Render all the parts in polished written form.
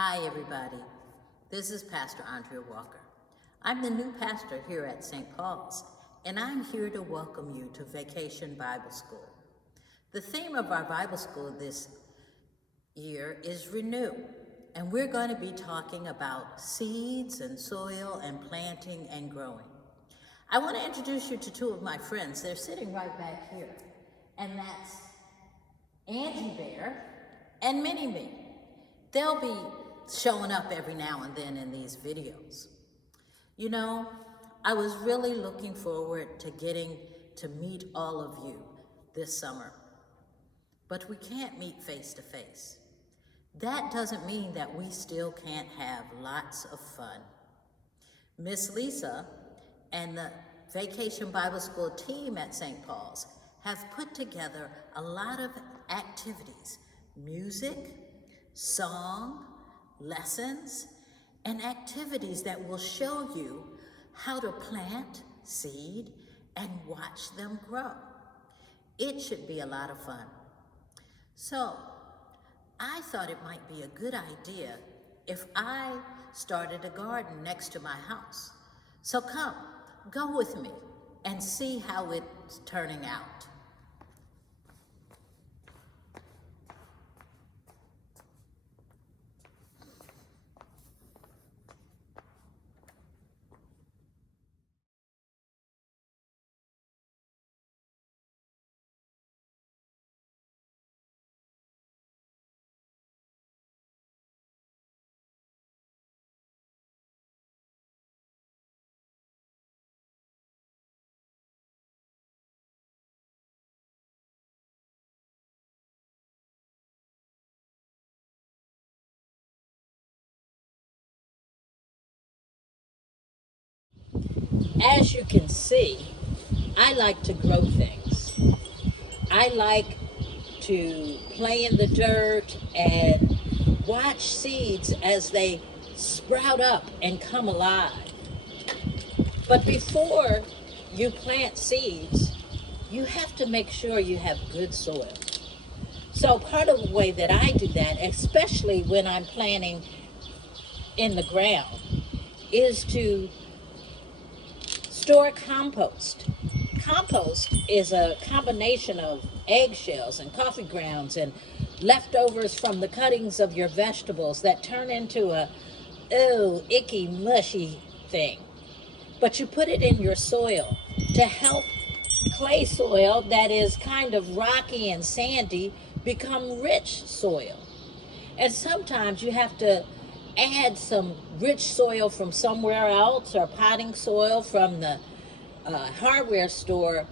Hi, everybody. This is Pastor Andrea Walker. I'm the new pastor here at St. Paul's, and I'm here to welcome you to Vacation Bible School. The theme of our Bible school this year is Renew, and we're going to be talking about seeds and soil and planting and growing. I want to introduce you to two of my friends. They're sitting right back here, and that's Angie Bear and Minnie Me. They'll be showing up every now and then in these videos. You know, I was really looking forward to getting to meet all of you this summer, but we can't meet face to face. That doesn't mean that we still can't have lots of fun. Miss Lisa and the Vacation Bible School team at St. Paul's have put together a lot of activities, music, song, lessons, and activities that will show you how to plant, seed, and watch them grow. It should be a lot of fun. So, I thought it might be a good idea if I started a garden next to my house. So come, go with me and see how it's turning out. As you can see, I like to grow things. I like to play in the dirt and watch seeds as they sprout up and come alive. But before you plant seeds, you have to make sure you have good soil. So part of the way that I do that, especially when I'm planting in the ground, is to store compost. Compost is a combination of eggshells and coffee grounds and leftovers from the cuttings of your vegetables that turn into a icky, mushy thing. But you put it in your soil to help clay soil that is kind of rocky and sandy become rich soil. And sometimes you have to add some rich soil from somewhere else or potting soil from the hardware store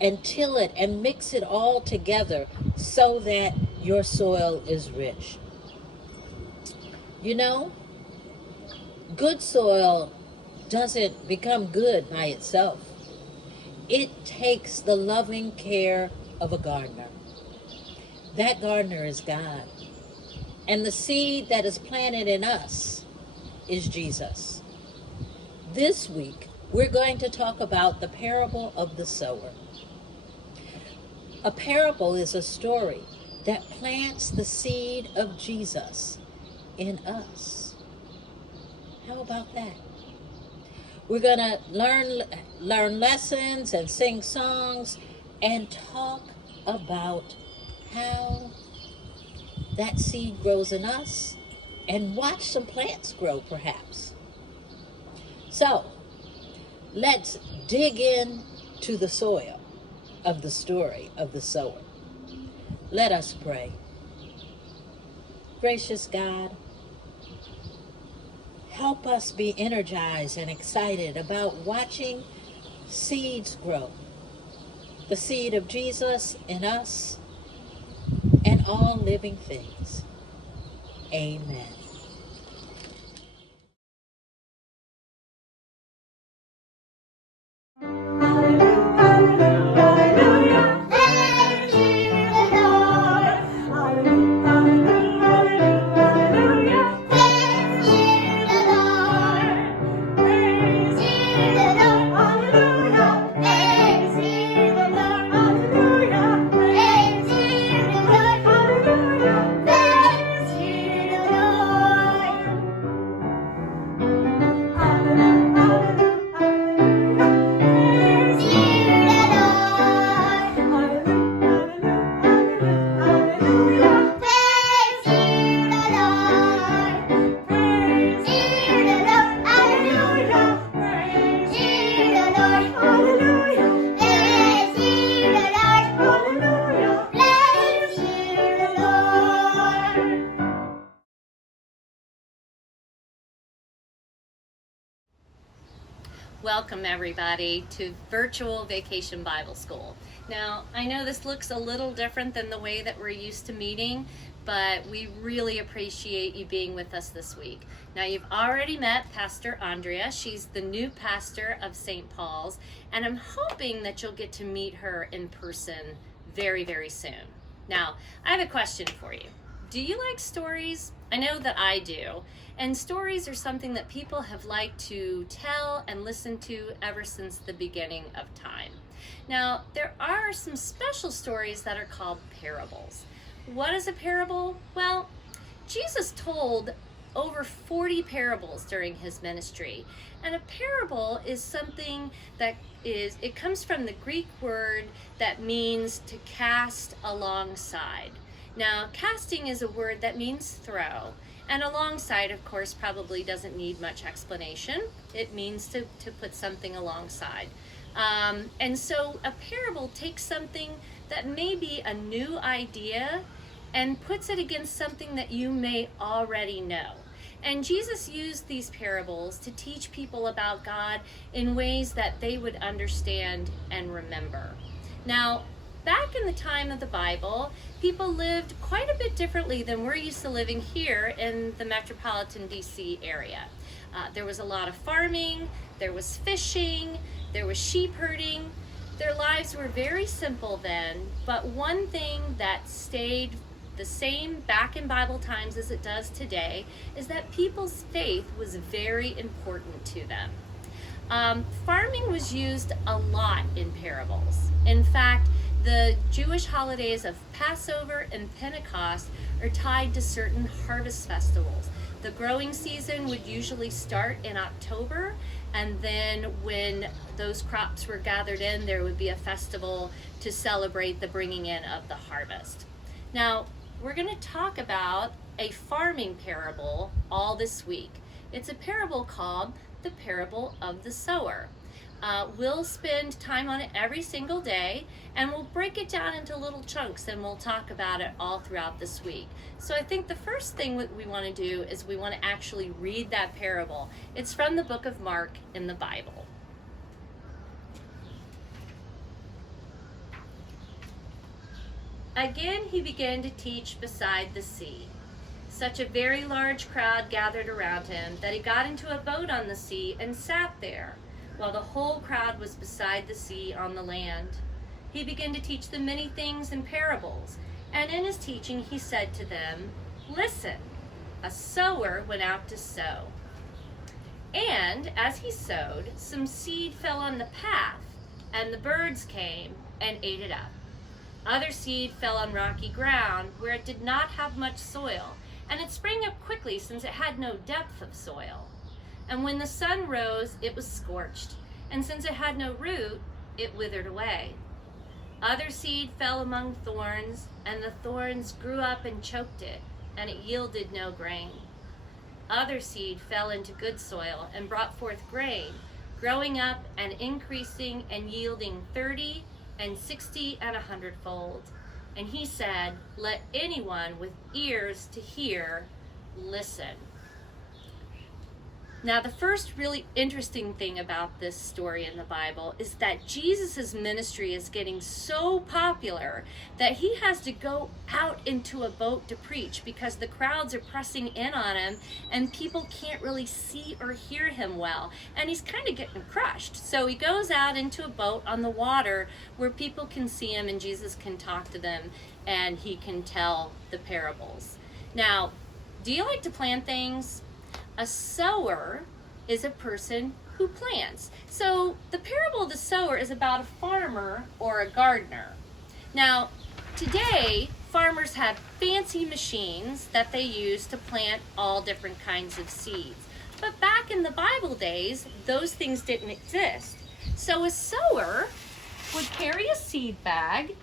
and till it and mix it all together so that your soil is rich. You know, good soil doesn't become good by itself. It takes the loving care of a gardener. That gardener is God. And the seed that is planted in us is Jesus. This week, we're going to talk about the parable of the sower. A parable is a story that plants the seed of Jesus in us. How about that? We're going to learn lessons and sing songs and talk about how that seed grows in us and watch some plants grow perhaps. So, let's dig in to the soil of the story of the sower. Let us pray. Gracious God, help us be energized and excited about watching seeds grow. The seed of Jesus in us and all living things. Amen. Hallelujah. welcome everybody to Virtual Vacation Bible School. Now, I know this looks a little different than the way that we're used to meeting, but we really appreciate you being with us this week. Now, you've already met Pastor Andrea. She's the new pastor of St. Paul's, and I'm hoping that you'll get to meet her in person very, very soon. Now, I have a question for you. Do you like stories? I know that I do. And stories are something that people have liked to tell and listen to ever since the beginning of time. Now, there are some special stories that are called parables. What is a parable? Well, Jesus told over 40 parables during his ministry. And a parable is something that it comes from the Greek word that means to cast alongside. Now, casting is a word that means throw, and alongside, of course, probably doesn't need much explanation. It means to put something alongside. And so a parable takes something that may be a new idea and puts it against something that you may already know. And Jesus used these parables to teach people about God in ways that they would understand and remember. Now, back in the time of the Bible, people lived quite a bit differently than we're used to living here in the metropolitan DC area. There was a lot of farming, there was fishing, there was sheep herding. Their lives were very simple then, but one thing that stayed the same back in Bible times as it does today is that people's faith was very important to them. Farming was used a lot in parables. In fact, the Jewish holidays of Passover and Pentecost are tied to certain harvest festivals. The growing season would usually start in October, and then when those crops were gathered in, there would be a festival to celebrate the bringing in of the harvest. Now, we're going to talk about a farming parable all this week. It's a parable called the parable of the sower. We'll spend time on it every single day, and we'll break it down into little chunks, and we'll talk about it all throughout this week. So I think the first thing that we want to do is we want to actually read that parable. It's from the book of Mark in the Bible. Again, he began to teach beside the sea. Such a very large crowd gathered around him that he got into a boat on the sea and sat there, while the whole crowd was beside the sea on the land. He began to teach them many things in parables, and in his teaching he said to them, "Listen, a sower went out to sow. And as he sowed, some seed fell on the path, and the birds came and ate it up. Other seed fell on rocky ground where it did not have much soil, and it sprang up quickly since it had no depth of soil. And when the sun rose, it was scorched, and since it had no root, it withered away. Other seed fell among thorns, and the thorns grew up and choked it, and it yielded no grain. Other seed fell into good soil and brought forth grain, growing up and increasing and yielding 30 and 60 and 100-fold. And he said, let anyone with ears to hear listen." Now, the first really interesting thing about this story in the Bible is that Jesus' ministry is getting so popular that he has to go out into a boat to preach because the crowds are pressing in on him and people can't really see or hear him well. And he's kind of getting crushed. So he goes out into a boat on the water where people can see him and Jesus can talk to them and he can tell the parables. Now, do you like to plan things? A sower is a person who plants. So the parable of the sower is about a farmer or a gardener. Now, today, farmers have fancy machines that they use to plant all different kinds of seeds. But back in the Bible days, those things didn't exist. So a sower would carry a seed bag,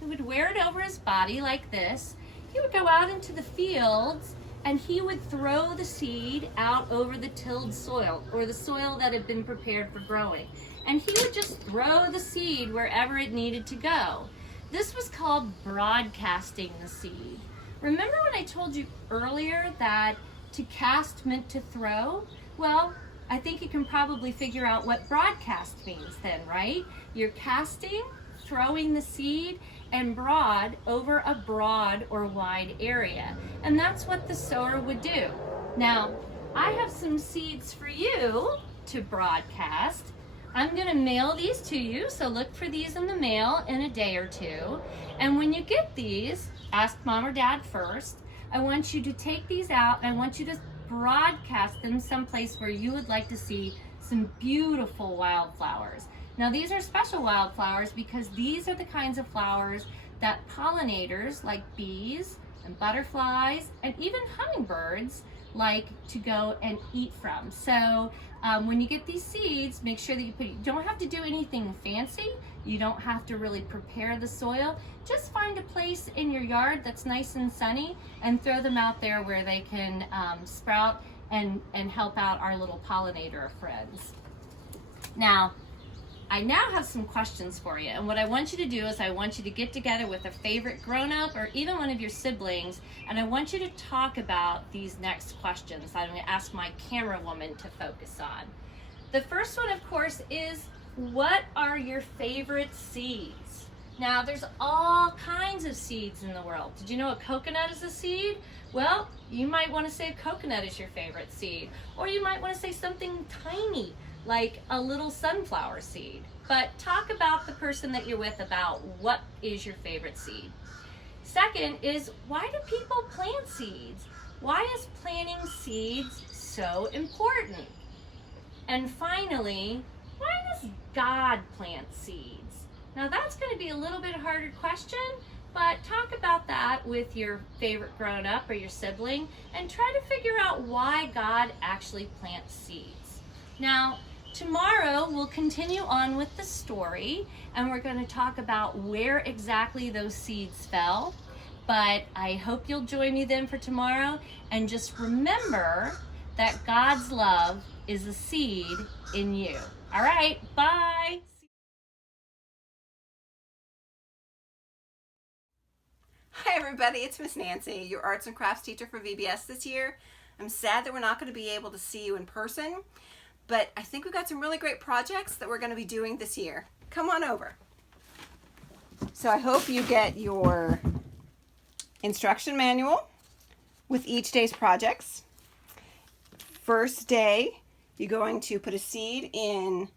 he would wear it over his body like this, he would go out into the fields, and he would throw the seed out over the tilled soil, or the soil that had been prepared for growing. And he would just throw the seed wherever it needed to go. This was called broadcasting the seed. Remember when I told you earlier that to cast meant to throw? Well, I think you can probably figure out what broadcast means then, right? You're casting, throwing the seed, and broad over a broad or wide area. And that's what the sower would do. Now, I have some seeds for you to broadcast. I'm going to mail these to you, so look for these in the mail in a day or two. And when you get these, ask mom or dad first. I want you to take these out and I want you to broadcast them someplace where you would like to see some beautiful wildflowers. Now these are special wildflowers because these are the kinds of flowers that pollinators like bees and butterflies and even hummingbirds like to go and eat from. So when you get these seeds, make sure that you don't have to do anything fancy. You don't have to really prepare the soil. Just find a place in your yard that's nice and sunny and throw them out there where they can sprout and help out our little pollinator friends. Now, I now have some questions for you, and what I want you to do is I want you to get together with a favorite grown-up or even one of your siblings, and I want you to talk about these next questions I'm going to ask my camera woman to focus on. The first one, of course, is what are your favorite seeds? Now, there's all kinds of seeds in the world. Did you know a coconut is a seed? Well, you might want to say a coconut is your favorite seed, or you might want to say something tiny like a little sunflower seed. But talk about the person that you're with about what is your favorite seed. Second is, why do people plant seeds? Why is planting seeds so important? And finally, why does God plant seeds? Now that's going to be a little bit harder question, but talk about that with your favorite grown-up or your sibling and try to figure out why God actually plants seeds. Now, tomorrow we'll continue on with the story and we're going to talk about where exactly those seeds fell. But I hope you'll join me then for tomorrow, and just remember that God's love is a seed in you. All right, bye. Hi everybody, it's Miss Nancy, your arts and crafts teacher for VBS this year. I'm sad that we're not going to be able to see you in person, but I think we've got some really great projects that we're going to be doing this year. Come on over. So I hope you get your instruction manual with each day's projects. First day, you're going to put a seed in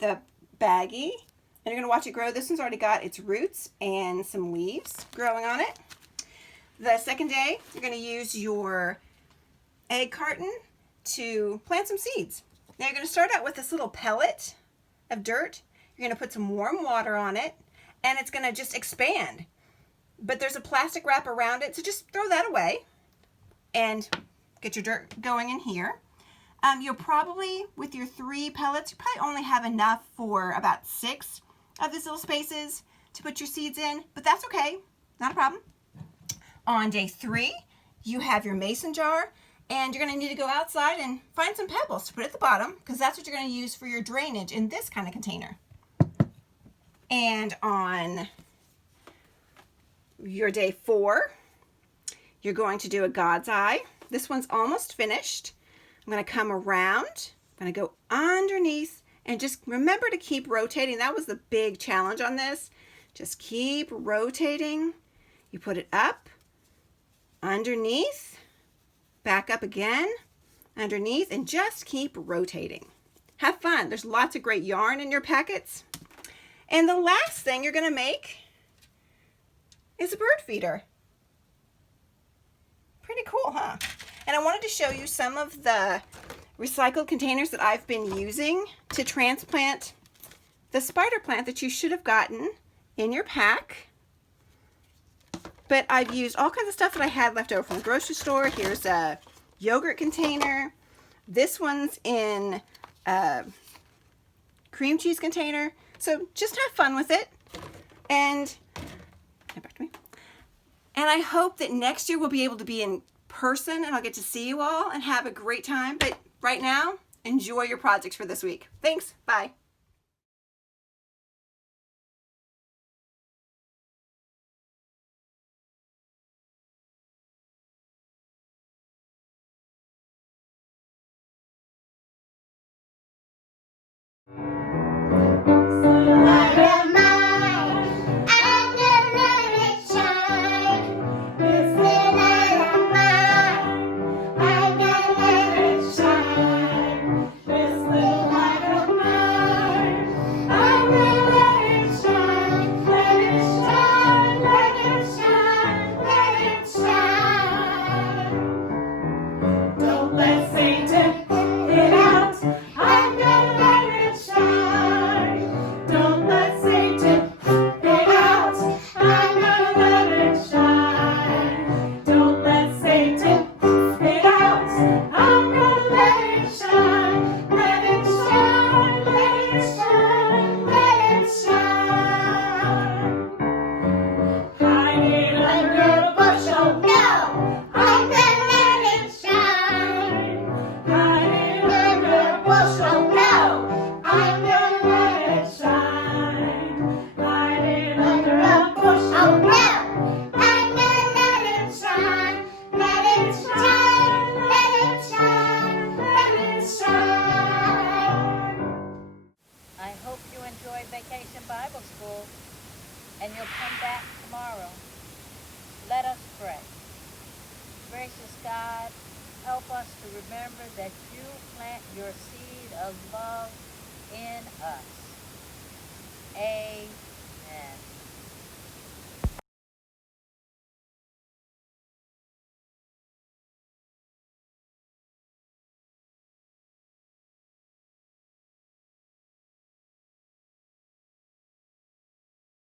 the baggie and you're going to watch it grow. This one's already got its roots and some leaves growing on it. The second day, you're going to use your egg carton to plant some seeds. Now you're going to start out with this little pellet of dirt. You're going to put some warm water on it and it's going to just expand. But there's a plastic wrap around it, so just throw that away and get your dirt going in here. You'll probably, with your 3 pellets, you probably only have enough for about 6 of these little spaces to put your seeds in, but that's okay, not a problem. On day 3, you have your mason jar, and you're going to need to go outside and find some pebbles to put at the bottom, because that's what you're going to use for your drainage in this kind of container. And on your day 4, you're going to do a God's eye. This one's almost finished. I'm going to come around, I'm going to go underneath, and just remember to keep rotating. That was the big challenge on this. Just keep rotating. You put it up, underneath, back up again, underneath, and just keep rotating. Have fun. There's lots of great yarn in your packets. And the last thing you're going to make is a bird feeder. Pretty cool, huh? And I wanted to show you some of the recycled containers that I've been using to transplant the spider plant that you should have gotten in your pack. But I've used all kinds of stuff that I had left over from the grocery store. Here's a yogurt container. This one's in a cream cheese container. So just have fun with it. And back to me. And I hope that next year we'll be able to be in person and I'll get to see you all and have a great time. But right now, enjoy your projects for this week. Thanks. Bye. enjoy Vacation Bible School, and you'll come back tomorrow. Let us pray. Gracious God, help us to remember that you plant your seed of love in us. Amen.